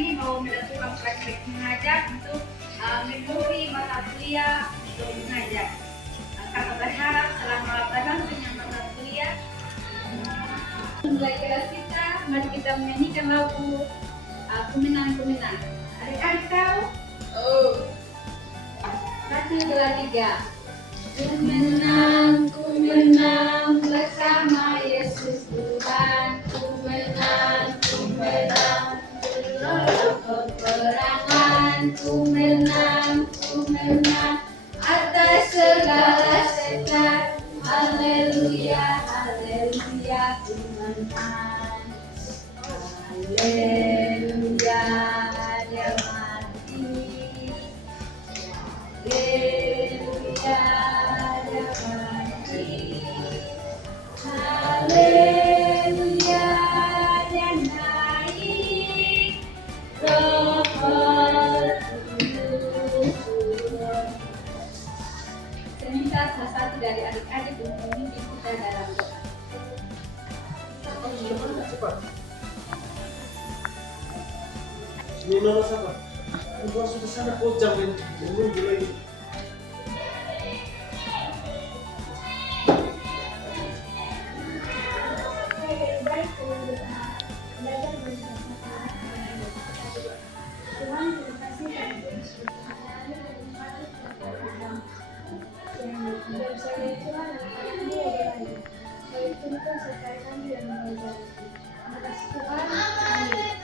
ini mau melakukan praktek mengajar untuk memori mata kuliah untuk mengajar. Kami berharap selama berlangsungnya mata kuliah, mulai kelas kita, mari kita menyanyikan lagu Kumenang-Kumenang. Adik-adik tahu? Oh. 1, 2, 3. Kumenang, kumenang bersama Yesus Tuhan. Kumenang, kumenang dalam peperangan. Kumenang, kumenang atas segala setan. Haleluya, haleluya, kumenang. Haleluya, dia mati. Haleluya, dia mati. Haleluya, dia naik. Roh Kudus turun. Saya minta salah satu dari adik-adik untuk memimpin kita dalam doa. Cepat. Ini nama siapa? Gua sudah sana pojang yang menunggu lagi. Tuhan, terima kasih karena yang saya Tuhan kami lagi. Baik Tuhan sertai kami dan mengajar. Terima kasih Tuhan. Amin.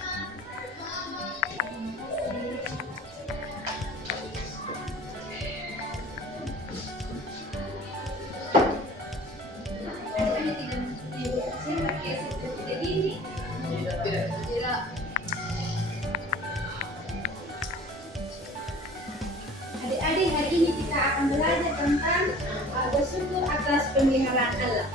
Adik-adik, hari ini kita akan belajar tentang bersyukur atas pemeliharaan Allah.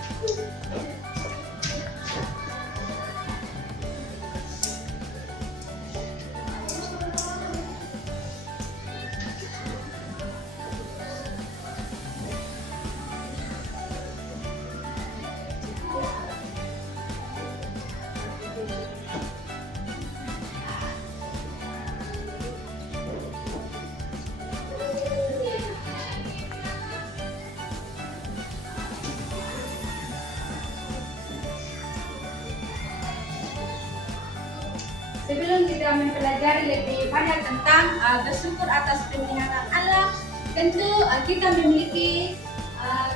Sebelum kita mempelajari lebih banyak tentang bersyukur atas pemeliharaan Allah, tentu kita memiliki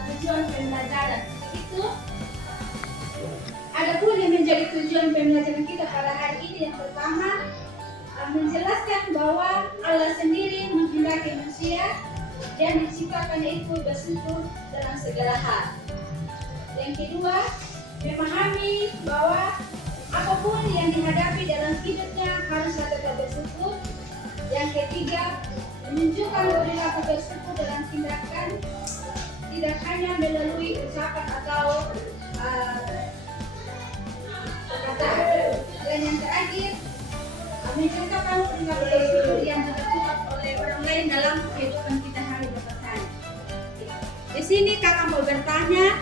tujuan pembelajaran. Itu ada pun yang menjadi tujuan pembelajaran kita pada hari ini. Yang pertama, menjelaskan bahwa Allah sendiri menghendaki manusia dan menciptakan itu bersyukur dalam segala hal. Yang kedua, memahami bahwa apapun yang dihadapi dalam hidupnya haruslah tetap bersyukur. Yang ketiga, menunjukkan perilaku bersyukur dalam tindakan, tidak hanya melalui ucapan atau perkataan. Dan yang terakhir, mencontohkan perilaku bersyukur yang dilakukan oleh orang lain dalam kehidupan kita hari lepas hari. Di sini kakak mau bertanya,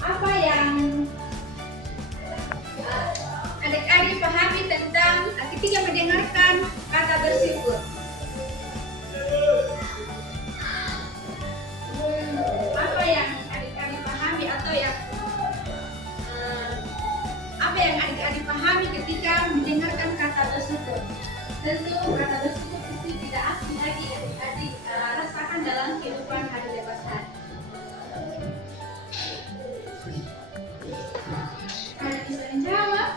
apa yang adik-adik pahami tentang ketika mendengarkan kata bersyukur? Apa yang adik-adik pahami atau apa yang adik-adik pahami ketika mendengarkan kata bersyukur? Tentu kata bersyukur itu tidak asing lagi adik-adik rasakan dalam kehidupan hari lepas hari. Ada bisa menjawab?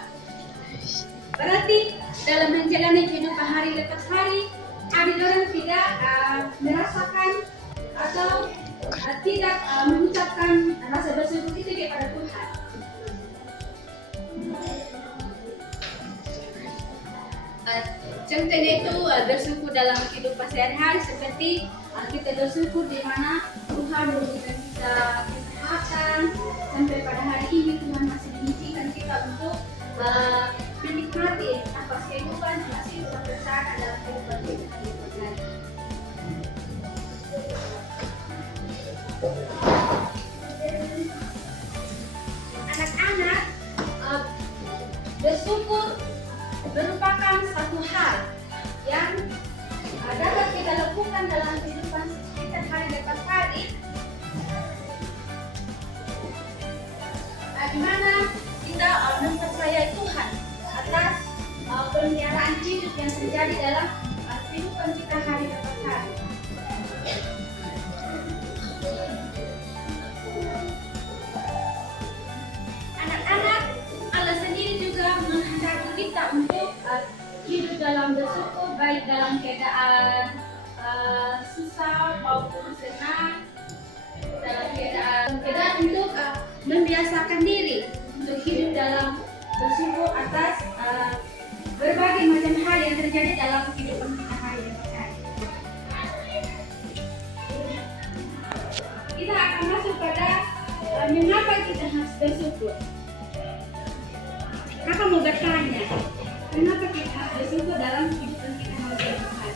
Berarti dalam menjalani kehidupan hari lepas hari, adik orang tidak merasakan atau tidak mengucapkan rasa bersyukur itu kepada Tuhan. Contohnya itu bersyukur dalam kehidupan sehari-hari, seperti kita bersyukur di mana Tuhan memberikan kita kesehatan sampai pada hari ini. Tuhan masih mengizinkan kita untuk menikmati nafas kehidupan yang masih sampai saat dalam kehidupan kita. Anak-anak bersyukur merupakan satu hal yang dapat kita lakukan dalam kehidupan kita hari lepas hari, di mana kita mempercayai Tuhan atas pemeliharaan hidup yang terjadi dalam kehidupan kita hari lepas hari. Anak-anak, Allah sendiri juga menghendaki kita untuk hidup dalam bersyukur, baik dalam keadaan susah maupun senang, dalam keadaan untuk membiasakan diri untuk hidup dalam bersyukur atas berbagai macam hal yang terjadi dalam kehidupan kita hari lepas hari. Kita akan masuk pada mengapa kita harus bersyukur. Kakak mau bertanya, kenapa kita harus bersyukur dalam kehidupan kita hari lepas hari?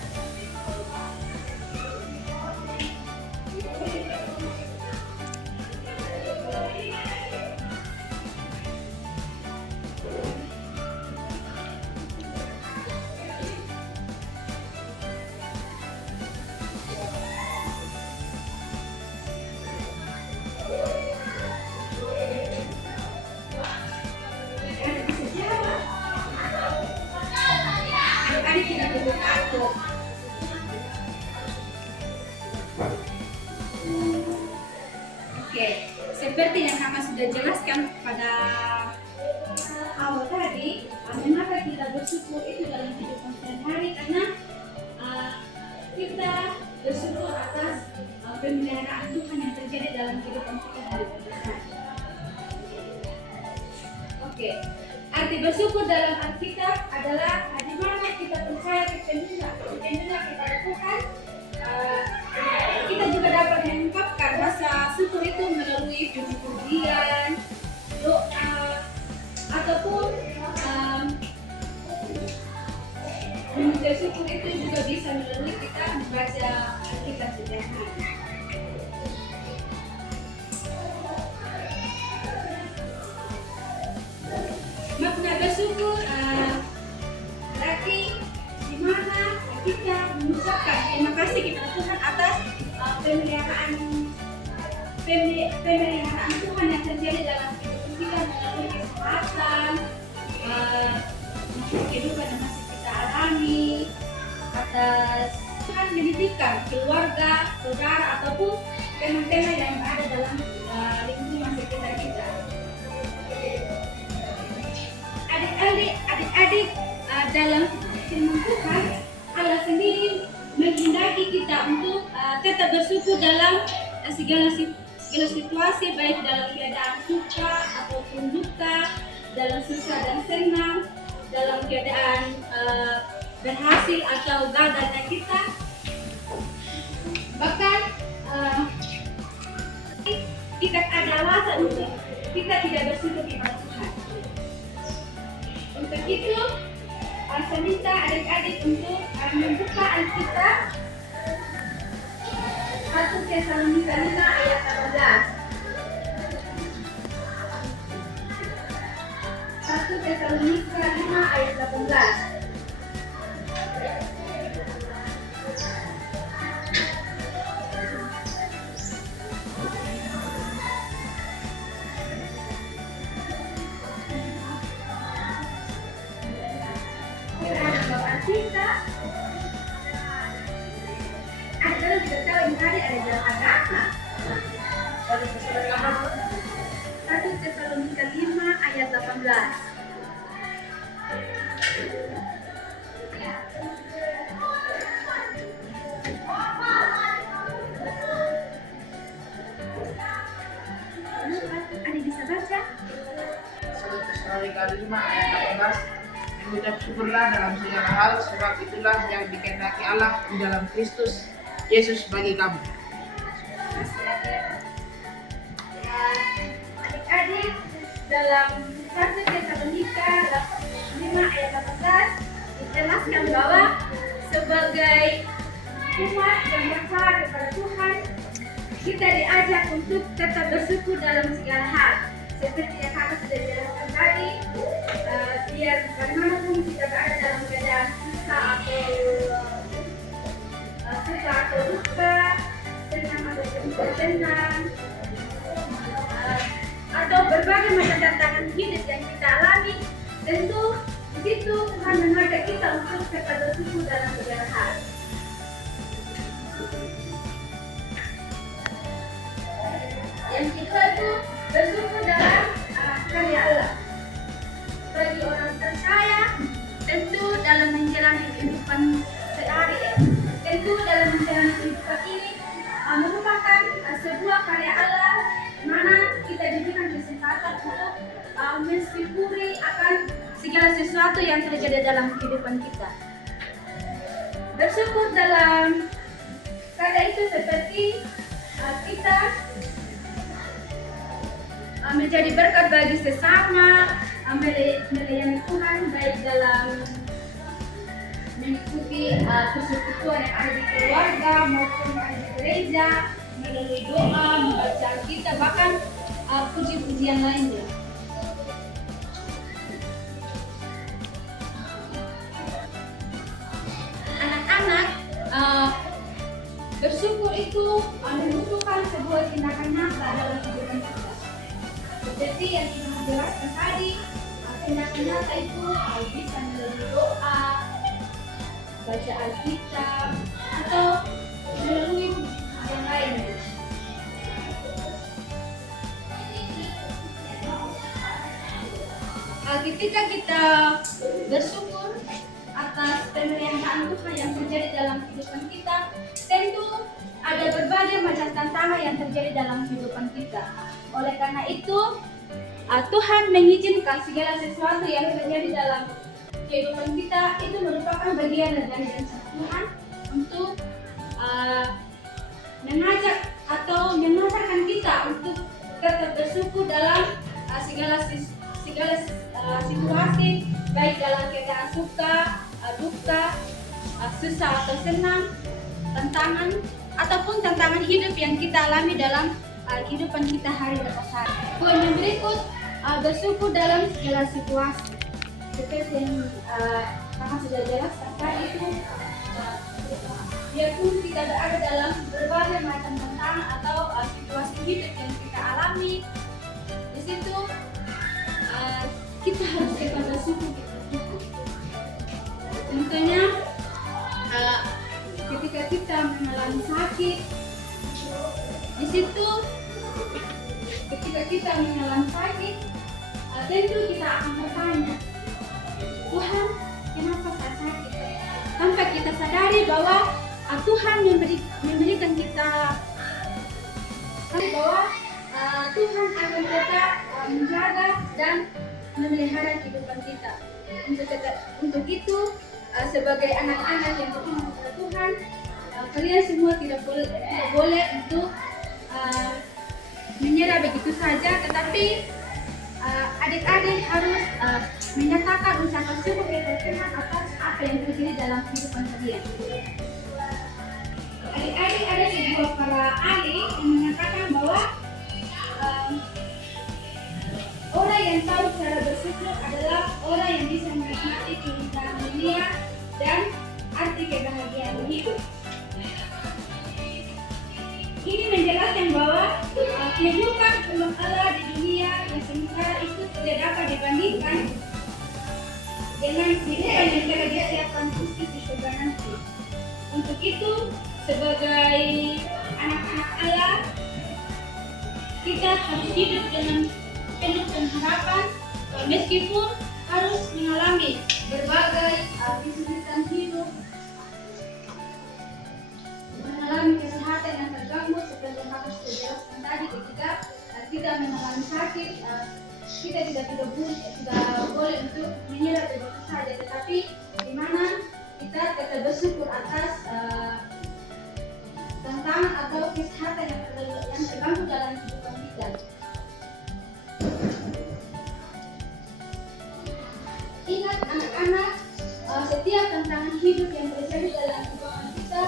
Oke, seperti yang kakak sudah jelaskan pada awal tadi, mengapa kita bersyukur itu dalam kehidupan sehari-hari, karena kita bersyukur atas pemeliharaan Tuhan yang terjadi dalam kehidupan kita hari-hari. Oke, arti bersyukur dalam Alkitab adalah di mana kita percaya kepada Tuhan. Kita juga dapat mengungkapkan rasa syukur itu melalui puji-pujian, doa, ataupun bersyukur itu juga bisa melalui kita membaca Alkitab setiap hari. Makna bersyukur berarti di mana kita mengucapkan terima kasih kepada Tuhan atas pemeliharaan Tuhan yang terjadi dalam kehidupan kita melalui kesehatan, kehidupan yang masih kita alami, atas Tuhan menitipkan keluarga, saudara ataupun teman-teman yang ada dalam lingkungan sekitar kita. Adik-adik, dalam firman Tuhan, Allah sendiri menghendaki kita untuk tetap bersyukur dalam segala situasi, baik dalam keadaan suka ataupun duka, dalam susah dan senang, dalam keadaan berhasil atau gagalnya kita. Bahkan kita ada alasan untuk kita tidak bersyukur kepada Tuhan. Untuk itu, saya minta adik-adik untuk membuka Alkitab 1 Tesalonika 5 ayat 18. 1 Tesalonika 5 ayat 18. Kita adalah kita tahu ini hari ada jalan agama. 1 Tesalonika 5 ayat 18. Ada bisa baca? 1 Tesalonika 5 ayat 18. Mengucap syukurlah dalam segala hal, sebab itulah yang dikehendaki Allah di dalam Kristus Yesus bagi kamu. Adik-adik, dalam 1 Tesalonika 5 ayat 18 dijelaskan bahwa sebagai umat yang percaya kepada Tuhan, kita diajak untuk tetap bersyukur dalam segala hal. seperti yang kakak sudah jelaskan tadi, biar bagaimanapun kita berada dalam keadaan susah atau duka, senang atau tidak senang, atau berbagai macam tantangan hidup yang kita alami, tentu di situ Tuhan mengajak kita untuk tetap bersyukur dalam segala hal. Yang kedua itu bersyukur dalam karya Allah. Bagi orang percaya, tentu dalam menjalani kehidupan sehari, tentu dalam menjalani kehidupan ini merupakan sebuah karya Allah, mana kita diberikan kesempatan untuk mensyukuri akan segala sesuatu yang terjadi dalam kehidupan kita. Bersyukur dalam karya itu seperti kita menjadi berkat bagi sesama, melayani Tuhan baik dalam mengikuti persekutuan yang ada di keluarga maupun yang ada di gereja, melalui doa, membaca Alkitab, bahkan puji-pujian lainnya. Anak-anak, bersyukur itu membutuhkan sebuah tindakan nyata dalam kehidupan kita. Seperti yang kita jelaskan tadi, tindakan nyata itu bisa melalui doa, baca Alkitab, atau melalui yang lainnya. Ketika kita bersyukur atas pemeliharaan Tuhan yang terjadi dalam kehidupan kita, tentu ada berbagai macam tantangan yang terjadi dalam kehidupan kita. Oleh karena itu, Tuhan mengizinkan segala sesuatu yang terjadi dalam kehidupan kita itu merupakan bagian dari rencana Tuhan untuk mengajak atau mengajarkan kita untuk tetap bersyukur dalam segala situasi, baik dalam keadaan suka, duka, susah atau senang, tantangan ataupun tantangan hidup yang kita alami dalam kehidupan kita hari lepas hari. Poin yang berikut, bersyukur dalam segala situasi. Seperti yang kakak sudah jelaskan tadi itu, biarpun kita berada dalam berbagai macam tantangan atau situasi hidup yang kita alami, di situ kita harus tetap bersyukur kepada Tuhan. Contohnya, ketika kita mengalami sakit, di situ ketika kita mengalami sakit, tentu kita akan bertanya, Tuhan, kenapa saya sakit? Tanpa kita sadari bahwa Tuhan memberikan kita bahwa Tuhan akan tetap menjaga dan memelihara kehidupan kita. Untuk itu, sebagai anak-anak yang beriman kepada Tuhan, kalian semua tidak boleh untuk menyerah begitu saja, tetapi adik-adik harus menyatakan ucapan syukur kepada Tuhan atas apa yang terjadi dalam kehidupan kalian. Adik-adik, ada sebuah para ahli yang mengatakan bahwa orang yang tahu cara bersyukur adalah orang yang bisa menikmati keindahan dunia dan arti kebahagiaan hidup. Ini menjelaskan bahwa kehidupan umat Allah di dunia yang sementara itu tidak dapat dibandingkan dengan kehidupan yang telah disiapkan khusus di surga nanti. Untuk itu, sebagai anak-anak Allah, kita harus hidup dengan penuh pengharapan, meskipun harus mengalami berbagai kesulitan hidup, mengalami kesehatan yang terganggu seperti yang harus dijelaskan tadi. Ketika kita mengalami sakit, kita tidak boleh untuk menyerah begitu saja, tetapi di mana kita tetap bersyukur atas tantangan atau kesehatan yang terganggu dalam kehidupan kita. Ingat anak-anak, setiap tantangan hidup yang terjadi dalam kehidupan kita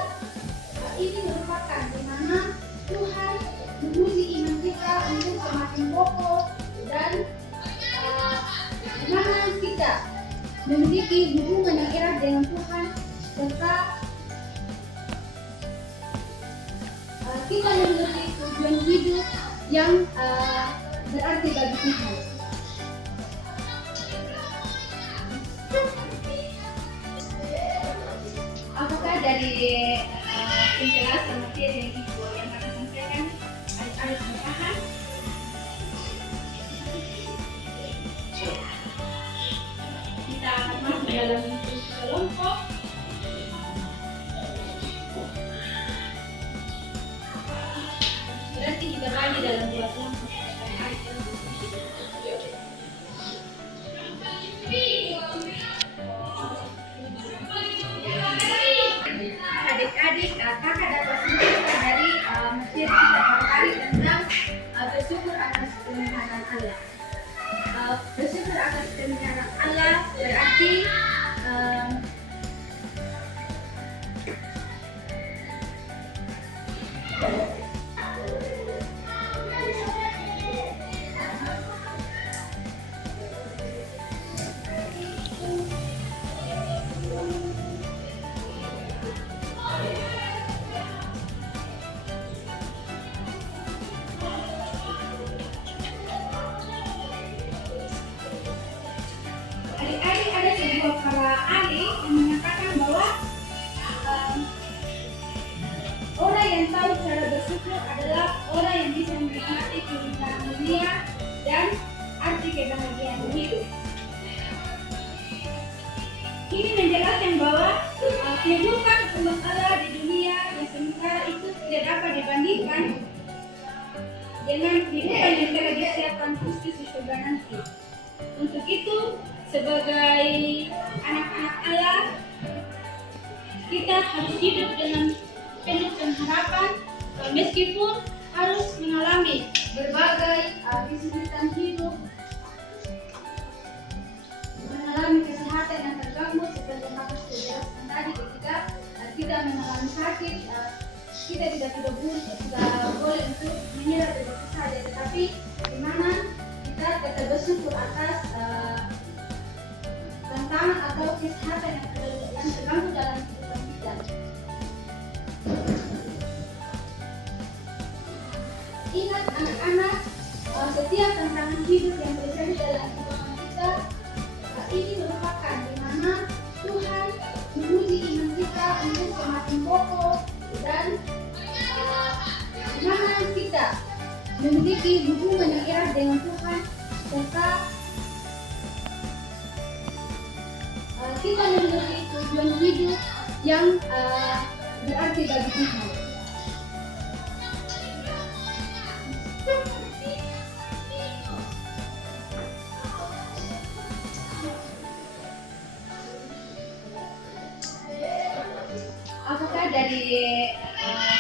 ini merupakan di mana Tuhan menguji iman kita untuk semakin kokoh dan memiliki hubungan yang erat dengan Tuhan, serta kita memiliki tujuan hidup yang berarti bagi Tuhan. Apakah dari penjelasan materi yang Ibu yang akan sampaikan adik-adik bertahan? Kita akan masuk dalam kelompok. Berarti kita bagi dalam dua kelompok. Adik-adik, kakak dapat menceritakan dari materi kita hari tentang bersyukur atas kemenangan Allah. Bersyukur atas kemenangan Allah berarti adik-adik ada sebuah para ahli yang menyatakan bahwa orang yang tahu cara bersyukur adalah orang yang bisa menikmati kehidupan dunia dan arti kebahagiaan hidup. Ini menjelaskan bahwa kehidupan umat Allah di dunia yang sementara itu tidak dapat dibandingkan dengan kehidupan yang telah disiapkan Kristus di surga nanti. Untuk itu, sebagai anak-anak Allah, kita harus hidup dengan penuh pengharapan meskipun harus mengalami berbagai kesulitan hidup, mengalami kesehatan yang terganggu seperti yang saya jelaskan tadi. Ketika kita mengalami sakit, kita tidak boleh untuk menyerah begitu saja, tetapi di mana kita tetap bersyukur atas tantangan atau kesehatan yang terganggu dalam kehidupan kita. Ingat anak-anak, setiap tantangan hidup yang terjadi dalam kehidupan kita ini merupakan di mana Tuhan menguji iman kita untuk semakin kokoh dan di mana kita memiliki hubungan yang erat dengan Tuhan, serta kita memiliki tujuan hidup yang berarti bagi Tuhan. Apakah dari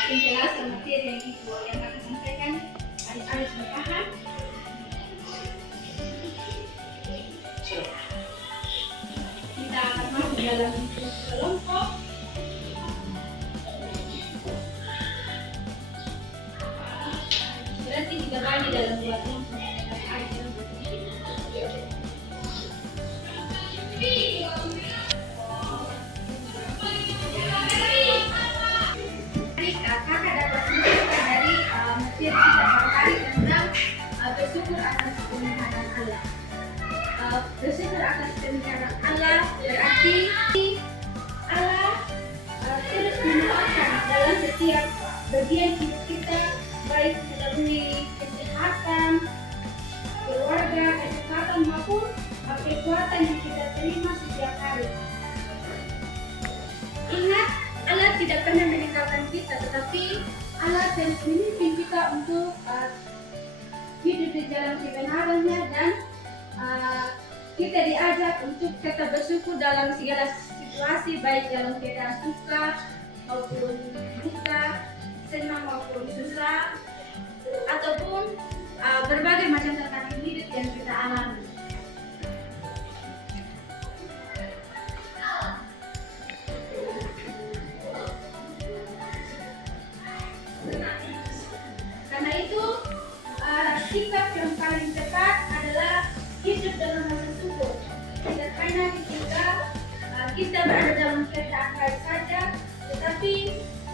penjelasan materi yang Ibu yang akan sampaikan adik-adik bertahan? Kita akan masuk dalam kelompok. Berarti kita bagi dalam dua kelompok. Kakak dapat menceritakan dari materi kita hari tentang bersyukur atas kemenangan Allah. Bersyukur atas kemenangan Allah berarti Allah terus menyertakan dalam setiap bagian hidup kita, baik melalui kesehatan, keluarga, kesehatan maupun kekuatan yang kita terima setiap hari. Ingat, Allah tidak pernah meninggalkan kita, tetapi Allah terus memimpin kita untuk hidup di jalan kebenarannya, dan kita diajak untuk tetap bersyukur dalam segala situasi, baik dalam keadaan suka maupun duka, senang maupun susah, ataupun berbagai macam tantangan hidup yang kita alami. Karena itu, sikap yang paling tepat adalah hidup dalam rasa syukur. Karena ketika hanya dalam keadaan baik saja, tetapi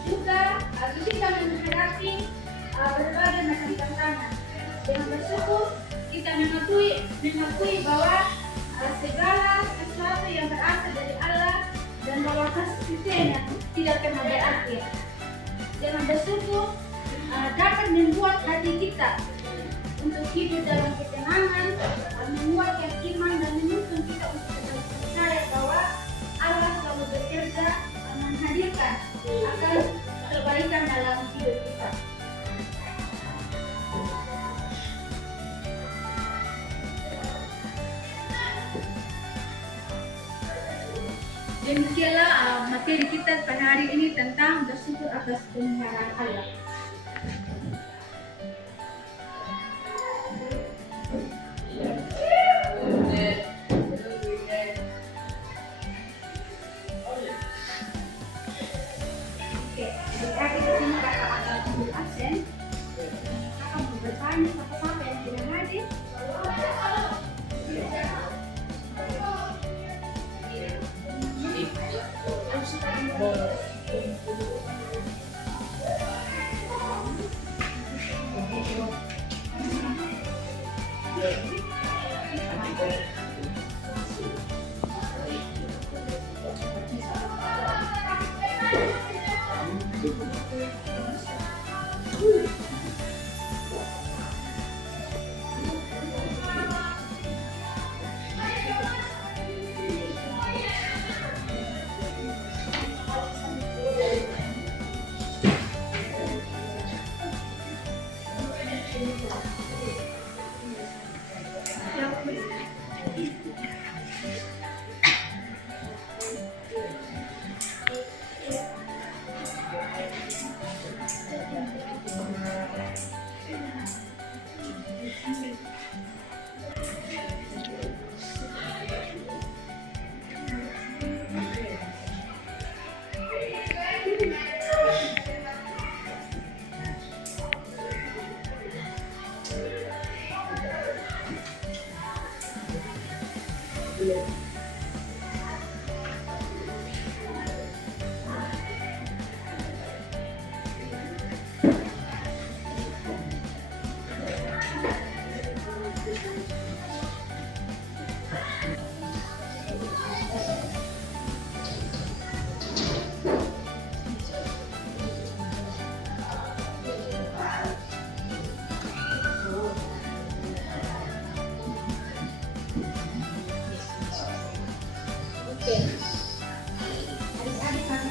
juga kita menghadapi berbagai macam tantangan. Dengan bersyukur kita mengakui bahwa segala sesuatu yang berasal dari Allah dan bahwa kasih setianya tidak pernah berakhir. Dengan bersyukur dapat membuat hati kita untuk hidup dalam ketenangan, membuat iman dan menuntun kita untuk percaya bahwa Allah selalu bekerja dan menghadirkan akan kebaikan dalam hidup kita. Demikianlah materi kita pada hari ini tentang bersyukur atas pemeliharaan Allah. Oke, jika kita sini kakak akan ambil absen, kakak mau bertanya siapa-siapa yang tidak hadir. Adik-adik harus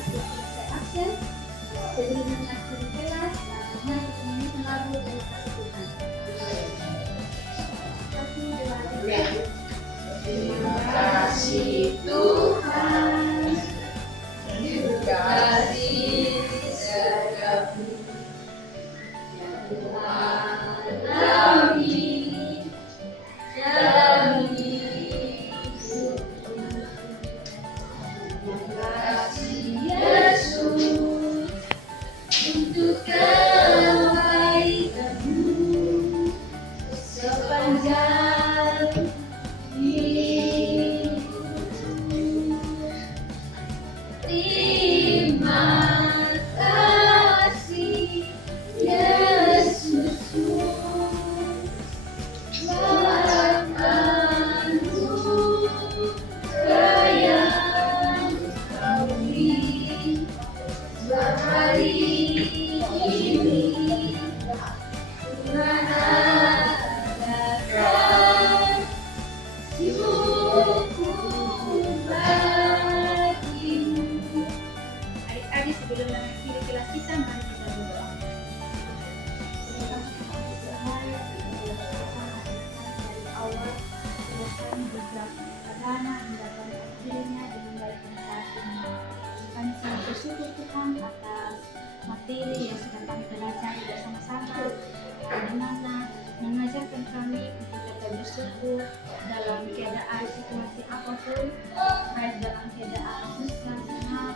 selesai absen sebelum mengakhiri kelas. Mari kita menyanyikan lagu Terima Kasih Tuhan. 1, 2, 3. Terima kasih Tuhan, kasih sertamu, ya Tuhan kami dalam hidupku. Terima kasih Yesus untuk kebaikanmu sepanjang terima kasih Yesusku, Bapakku yang Kau beri hari ini. Tuhan adakan syukur bagimu. Adik-adik sebelum mengakhiri kelas kita, mari kita berdoa. Terima kasih Tuhan, dari awal Tuhan bergerak perdana hingga pada akhirnya dengan baik dan hati. Kami sangat bersyukur Tuhan atas materi yang sudah kami pelajari bersama-sama, di mana mengajarkan kami untuk tetap bersyukur dalam keadaan situasi apapun, baik dalam keadaan susah, senang,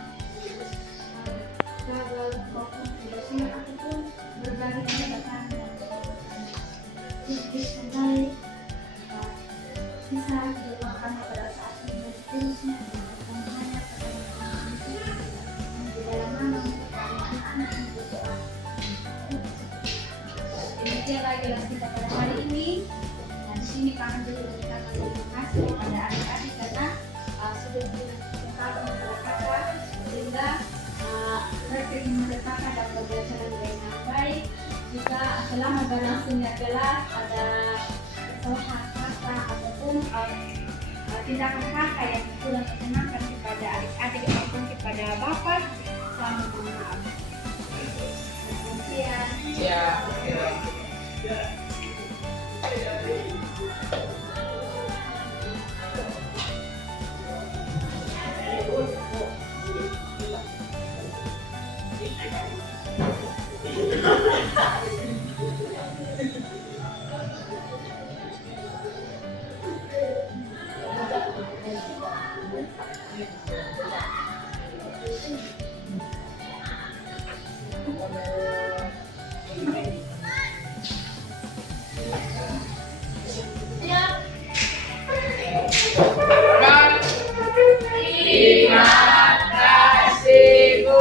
gagal, maupun kebersihan ataupun berbagai kegiatan dan bisa baik bisa dilakukan pada saat ini terusnya dan hanya pada selama berlangsungnya kelas ada kesalahan kata ataupun tindakan kakak yang kurang menyenangkan kepada adik-adik ataupun kepada bapak, selalu mohon maaf. Sekian. Ya. Terima kasih, Bu.